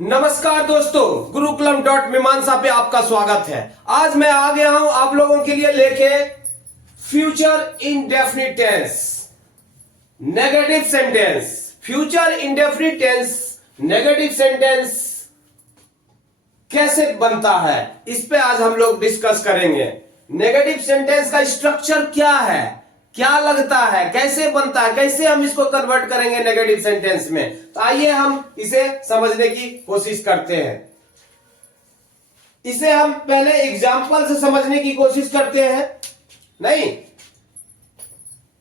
नमस्कार दोस्तों, गुरुकुलम.मीमांसा पे आपका स्वागत है। आज मैं आ गया हूं आप लोगों के लिए लेके future indefinite tense, negative sentence. Future indefinite tense, negative sentence कैसे बनता है, इस पे आज हम लोग डिस्कस करेंगे। नेगेटिव सेंटेंस का स्ट्रक्चर क्या है, क्या लगता है, कैसे बनता है, कैसे हम इसको कन्वर्ट करेंगे नेगेटिव सेंटेंस में। तो आइए हम इसे समझने की कोशिश करते हैं। इसे हम पहले एग्जाम्पल से समझने की कोशिश करते हैं। नहीं,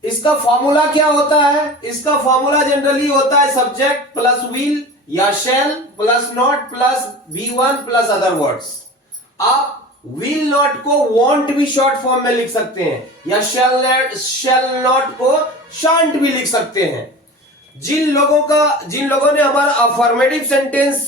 इसका फॉर्मूला क्या होता है? इसका फॉर्मूला जनरली होता है सब्जेक्ट प्लस विल या शैल plus not plus V1 plus other words. आप विल नॉट को वॉन्ट भी शॉर्ट फॉर्म में लिख सकते हैं, या शैल नॉट को शांट भी लिख सकते हैं। जिन लोगों ने हमारा अफर्मेटिव सेंटेंस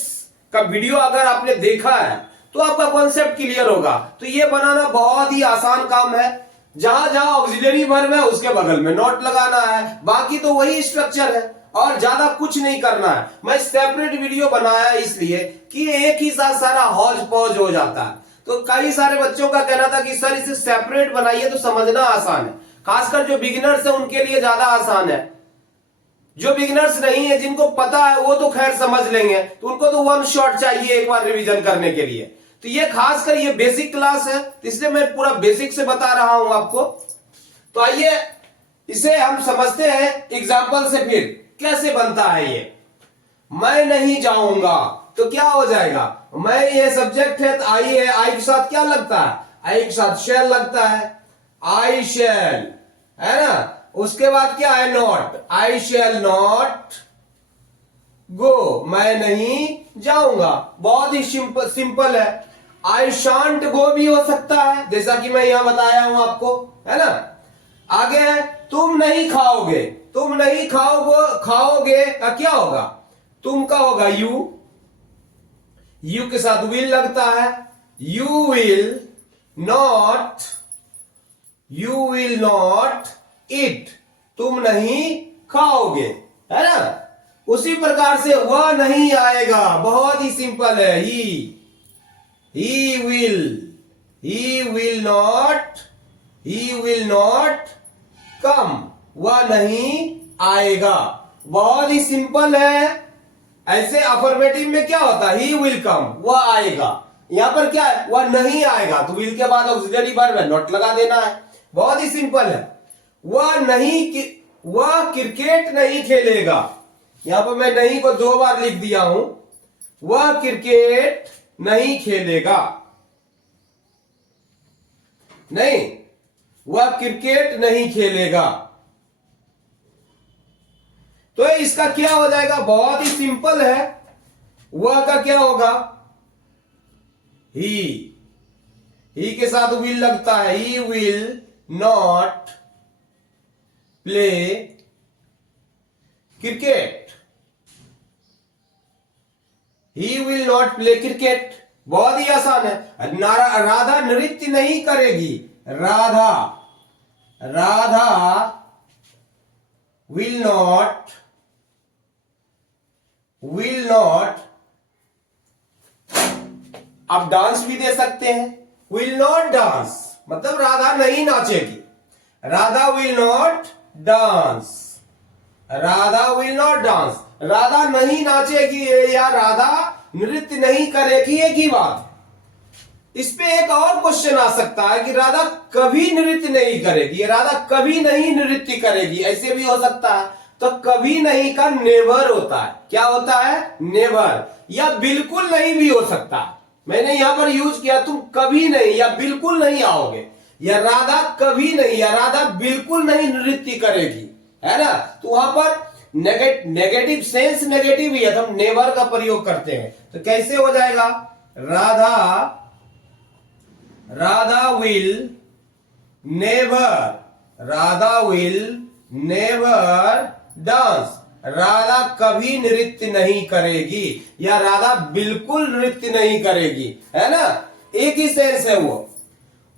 का वीडियो अगर आपने देखा है तो आपका कॉन्सेप्ट क्लियर होगा। तो ये बनाना बहुत ही आसान काम है। जहां जहां ऑक्सिलरी वर्ब है उसके बगल में नॉट लगाना है, बाकी तो वही स्ट्रक्चर है और ज्यादा कुछ नहीं करना है। मैं सेपरेट वीडियो बनाया इसलिए कि एक ही साथ सारा हौज पौज हो जाता है। तो कई सारे बच्चों का कहना था कि सर इसे सेपरेट बनाइए तो समझना आसान है। खासकर जो बिगिनर्स है उनके लिए ज्यादा आसान है। जो बिगिनर्स नहीं है, जिनको पता है, वो तो खैर समझ लेंगे, तो उनको तो वन शॉट चाहिए एक बार रिवीजन करने के लिए। तो ये खासकर ये बेसिक क्लास है, इसलिए मैं पूरा बेसिक से बता रहा हूं आपको। तो आइए इसे हम समझते हैं एग्जाम्पल से। फिर कैसे बनता है ये? मैं नहीं जाऊंगा तो क्या हो जाएगा? मैं ये सब्जेक्ट है तो आई है, आई के साथ क्या लगता है? आई के साथ शैल लगता है, आई शैल, है ना। उसके बाद क्या है? नॉट, आई शैल नॉट गो, मैं नहीं जाऊंगा। बहुत ही सिंपल है। आई शांट गो भी हो सकता है, जैसा कि मैं यहां बताया हूं आपको, है ना। आगे है तुम नहीं खाओगे। तुम नहीं खाओगे का क्या होगा? तुम का होगा यू के साथ विल लगता है। यू विल नॉट ईट, तुम नहीं खाओगे, है ना। उसी प्रकार से वह नहीं आएगा, बहुत ही सिंपल है। ही विल नॉट कम, वह नहीं आएगा। बहुत ही सिंपल है। ऐसे अफर्मेटिव में क्या होता है? ही विल कम, वह आएगा। यहां पर क्या है? वह नहीं आएगा, तो विल के बाद ऑक्सिलरी वर्ब है, नॉट लगा देना है। बहुत ही सिंपल है। वह क्रिकेट नहीं खेलेगा। यहां पर मैं नहीं को 2 बार लिख दिया हूं। वह क्रिकेट नहीं खेलेगा, नहीं, वह क्रिकेट नहीं खेलेगा। तो इसका क्या हो जाएगा? बहुत ही सिंपल है। वह का क्या होगा? ही के साथ विल लगता है। He will not play cricket, he will not play cricket. बहुत ही आसान है। राधा नृत्य नहीं करेगी। राधा विल नॉट आप डांस भी दे सकते हैं। विल नॉट डांस मतलब राधा नहीं नाचेगी। Radha will not dance, Radha नहीं नाचेगी या राधा नृत्य नहीं करेगी, एक ही बात। इस पे एक और क्वेश्चन आ सकता है कि राधा कभी नृत्य नहीं करेगी, राधा कभी नहीं नृत्य करेगी, ऐसे भी हो सकता है। तो कभी नहीं का नेवर होता है। क्या होता है? नेवर। या बिल्कुल नहीं भी हो सकता है। मैंने यहां पर यूज किया तुम कभी नहीं या बिल्कुल नहीं आओगे, या राधा कभी नहीं या राधा बिल्कुल नहीं नृत्य करेगी, है ना। तो वहां पर नेगेटिव सेंस नेगेटिव ही है, तो हम नेवर का प्रयोग करते हैं। तो कैसे हो जाएगा? Radha will never dance, Radha कभी नृत्य नहीं करेगी या राधा बिल्कुल नृत्य नहीं करेगी, है ना। एक ही सेंस है वो।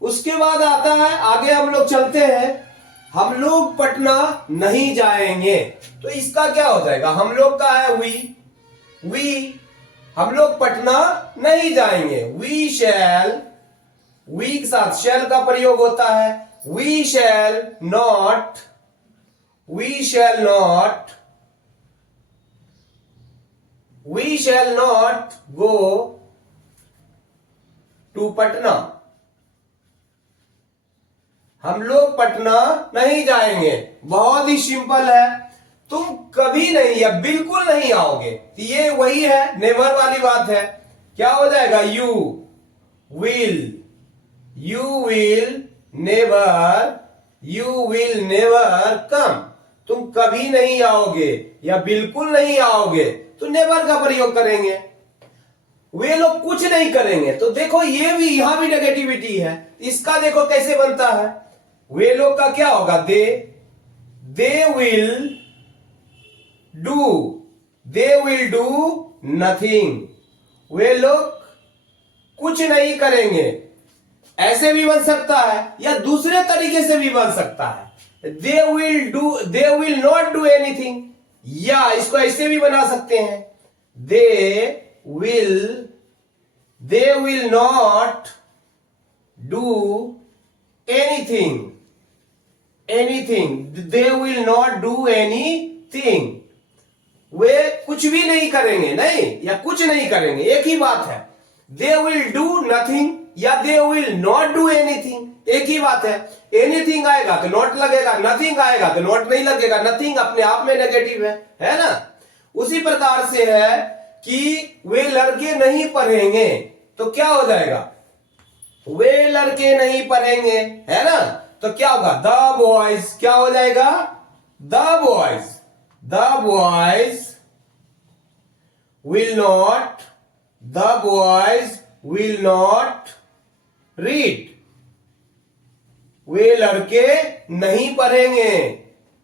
उसके बाद आता है, आगे हम लोग चलते हैं, हम लोग पटना नहीं जाएंगे। तो इसका क्या हो जाएगा? हम लोग का है वी हम लोग पटना नहीं जाएंगे। वी शैल, वी के साथ शैल का प्रयोग होता है। We shall not, we shall not, we shall not go to Patna. हम लोग पटना नहीं जाएंगे। बहुत ही सिंपल है। तुम कभी नहीं या बिल्कुल नहीं आओगे, तो ये वही है, नेवर वाली बात है। क्या हो जाएगा? You will, you will never, you will never come. तुम कभी नहीं आओगे या बिल्कुल नहीं आओगे, तो नेवर का प्रयोग करेंगे। वे लोग कुछ नहीं करेंगे, तो देखो ये भी, यहां भी नेगेटिविटी है। इसका देखो कैसे बनता है। वे लोग का क्या होगा? They will do, they will do nothing. वे लोग कुछ नहीं करेंगे। ऐसे भी बन सकता है या दूसरे तरीके से भी बन सकता है। They will not do anything, या इसको ऐसे भी बना सकते हैं। They will not do anything, they will not do anything. वे कुछ भी नहीं करेंगे, नहीं या कुछ नहीं करेंगे, एक ही बात है। दे विल डू नथिंग या दे विल नॉट डू एनीथिंग, एक ही बात है। एनीथिंग आएगा तो नॉट लगेगा, नथिंग आएगा तो नॉट नहीं लगेगा। नथिंग अपने आप में नेगेटिव है ना। उसी प्रकार से है कि वे लड़के नहीं पढ़ेंगे, तो क्या हो जाएगा? वे लड़के नहीं पढ़ेंगे, है ना। तो क्या होगा? द बॉयज, क्या हो जाएगा? The boys will not, the boys will not read. वे लड़के नहीं पढ़ेंगे।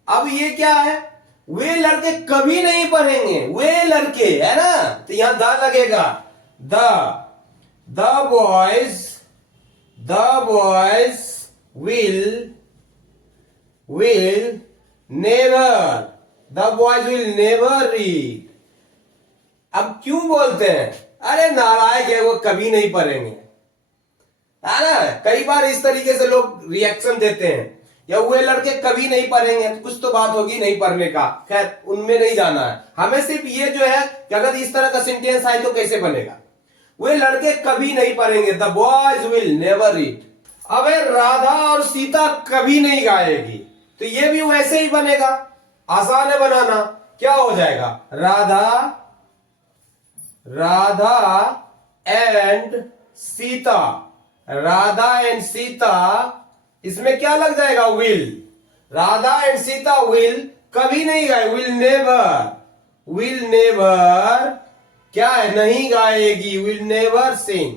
अब ये क्या है? वे लड़के कभी नहीं पढ़ेंगे, वे लड़के, है ना, तो यहां द लगेगा। The boys will never, the boys will never read. अब क्यों बोलते हैं? अरे नालायक है, वो कभी नहीं पढ़ेंगे, है ना। कई बार इस तरीके से लोग रिएक्शन देते हैं, या वे लड़के कभी नहीं पढ़ेंगे, तो कुछ तो बात होगी नहीं पढ़ने का। खैर उनमें नहीं जाना है हमें। सिर्फ ये जो है कि अगर इस तरह का सेंटेंस आए तो कैसे बनेगा? वे लड़के कभी नहीं पढ़ेंगे, the boys will never read. अब राधा और सीता कभी नहीं गाएगी, तो ये भी वैसे ही बनेगा। आसान है बनाना। क्या हो जाएगा? राधा एंड सीता, राधा एंड सीता, इसमें क्या लग जाएगा? Will. Radha and Sita will कभी नहीं गाए, विल नेवर क्या है? नहीं गाएगी, will never sing.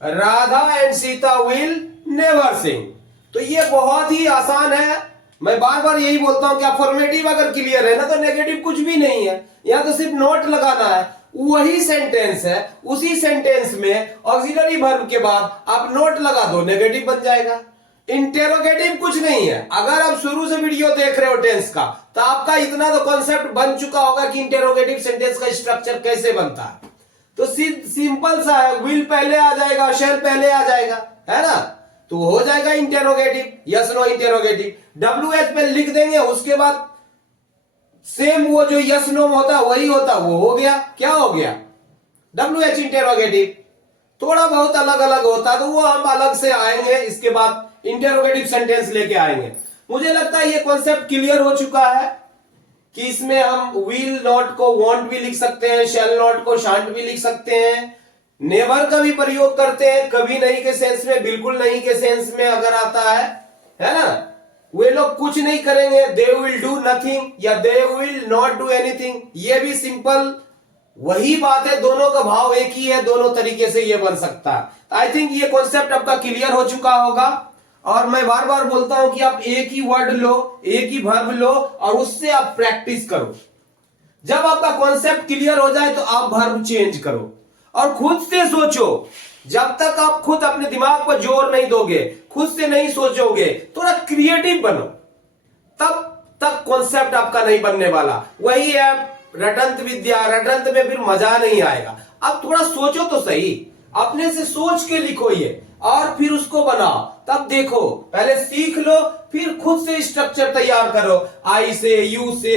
Radha and Sita will never sing. तो ये बहुत ही आसान है। मैं बार बार यही बोलता हूं कि अफर्मेटिव अगर क्लियर है ना, तो नेगेटिव कुछ भी नहीं है, यहां तो सिर्फ नोट लगाना है। वही सेंटेंस है, उसी सेंटेंस में ऑक्सिलरी वर्ब के बाद आप नोट लगा दो, नेगेटिव बन जाएगा। इंटेरोगेटिव कुछ नहीं है। अगर आप शुरू से वीडियो देख रहे हो टेंस का, तो आपका इतना तो कॉन्सेप्ट बन चुका होगा कि इंटेरोगेटिव सेंटेंस का स्ट्रक्चर कैसे बनता है। तो सिंपल सा है, विल पहले आ जाएगा, शैल पहले आ जाएगा, है ना, तो हो जाएगा interrogative, yes no interrogative. WH पे लिख देंगे, उसके बाद सेम वो जो यस नो होता वही होता, वो हो गया। क्या हो गया? WH interrogative. थोड़ा बहुत अलग अलग होता तो वो हम अलग से आएंगे, इसके बाद इंटेरोगेटिव सेंटेंस लेके आएंगे। मुझे लगता है ये कॉन्सेप्ट क्लियर हो चुका है कि इसमें हम विल नॉट को वॉन्ट भी लिख सकते हैं, शैल नॉट को शांट भी लिख सकते हैं, नेवर का भी प्रयोग करते हैं, कभी नहीं के सेंस में, बिल्कुल नहीं के सेंस में अगर आता है ना। वे लोग कुछ नहीं करेंगे, दे विल डू नथिंग, या दे विल नॉट डू एनीथिंग, ये भी सिंपल वही बात है। दोनों का भाव एक ही है, दोनों तरीके से ये बन सकता है। आई थिंक ये कॉन्सेप्ट आपका क्लियर हो चुका होगा। और मैं बार बार बोलता हूं कि आप एक ही वर्ड लो, एक ही वर्ब लो और उससे आप प्रैक्टिस करो। जब आपका कॉन्सेप्ट क्लियर हो जाए तो आप वर्ब चेंज करो और खुद से सोचो। जब तक आप खुद अपने दिमाग पर जोर नहीं दोगे, खुद से नहीं सोचोगे, थोड़ा क्रिएटिव बनो, तब तक कॉन्सेप्ट आपका नहीं बनने वाला। वही है रटंत विद्या, रटंत में फिर मजा नहीं आएगा। अब थोड़ा सोचो तो सही, अपने से सोच के लिखो ये और फिर उसको बनाओ, तब देखो। पहले सीख लो, फिर खुद से स्ट्रक्चर तैयार करो। आई से, यू से,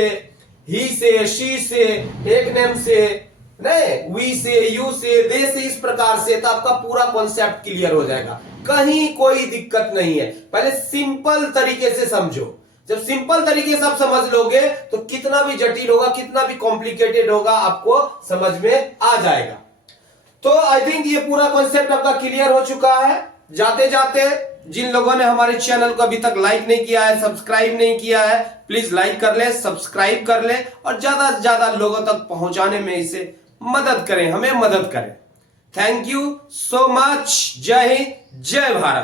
ही से, शी से, एक नेम से, नहीं वी से, यू से, दे से, इस प्रकार से, तो आपका पूरा कॉन्सेप्ट क्लियर हो जाएगा। कहीं कोई दिक्कत नहीं है। पहले सिंपल तरीके से समझो। जब सिंपल तरीके से आप समझ लोगे तो कितना भी जटिल होगा, कितना भी कॉम्प्लिकेटेड होगा, आपको समझ में आ जाएगा। तो आई थिंक ये पूरा कॉन्सेप्ट आपका क्लियर हो चुका है। जाते जाते जिन लोगों ने हमारे चैनल को अभी तक लाइक नहीं किया है, सब्सक्राइब नहीं किया है, प्लीज लाइक कर ले, सब्सक्राइब कर ले और ज्यादा से ज्यादा लोगों तक पहुंचाने में इसे मदद करें, हमें मदद करें। Thank you so much. जय हिंद, जय भारत।